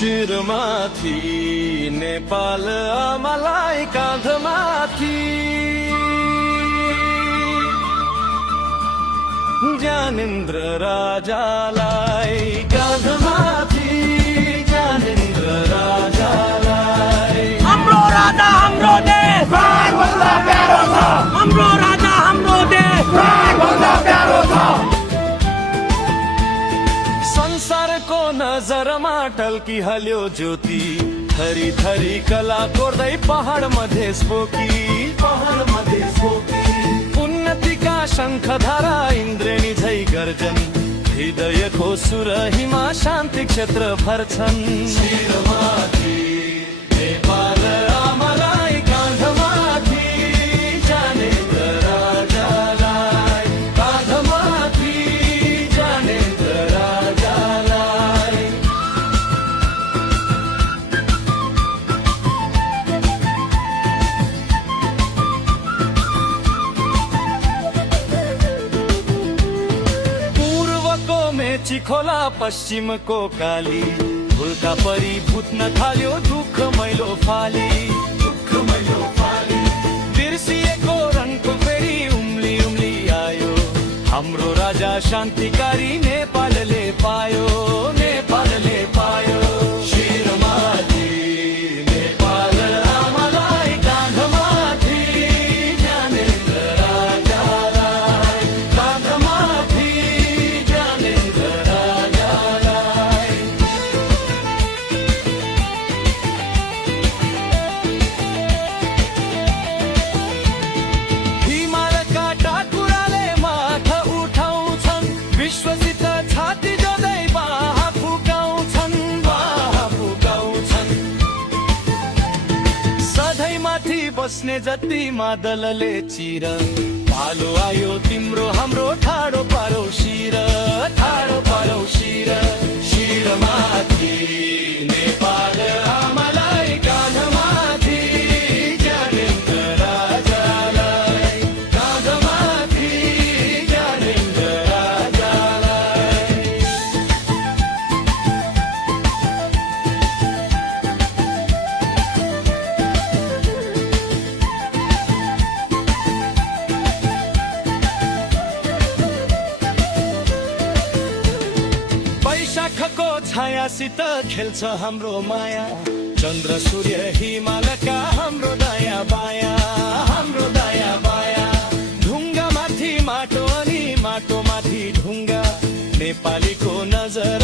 शिरमाथि नेपाल आमालाई काँधमाथि ज्ञानेन्द्र राजालाई काँधमाथि ज्ञानेन्द्र राजालाई हाम्रो राजा हाम्रो देश प्राणभन्दा प्यारो छ हाम्रो राजा हाम्रो देश प्राणभन्दा प्यारो छ संसारको नजरमा टल्किहाल्यो ज्योति थरी थरी कला कोर्दै पहाड मधेस पोकी उन्नतिका शङ्खधारा इन्द्रेणी झै गर्जन हृदयको सुरहीमा शान्ति क्षेत्र भर्छन् शिरमाथि नेपाल आमालाई काँधमाथि ज्ञानेन्द्र राजालाई काँधमाथि ज्ञानेन्द्र राजालाई पूर्वको मेची खोला पश्चिमको काली भुल्का परी भुत्न थाल्यो दुःख मैलो फाली बिर्सिएको रनको फेरि उम्ली उम्ली आयो हाम्रो राजा शान्तिकारी नेपालले पायो शिरमाथि नेपाल आमालाई काँधमाथि ज्ञानेन्द्र राजालाई काँधमाथि ज्ञानेन्द्र राजालाई हिमालका टाकुराले माथा उठाउँछन् विश्वसित छाती जोड्दै बाहा फुकाउँछन् सधैँ माथि बस्ने जति मादलले चिर पालो आयो तिम्रो हाम्रो ठाडो पारौ शिर शिरमाथि नेपाल आमालाई काँधमाथि ज्ञानेन्द्र राजालाई काँधमाथि ज्ञानेन्द्र राजालाई वैशाखको छायासित खेल्छ हाम्रो माया चन्द्र सूर्य हिमालका हाम्रो दायाँ बायाँ ढुङ्गा माथि माटो अनि माटो माथि ढुङ्गा नेपालीको नजर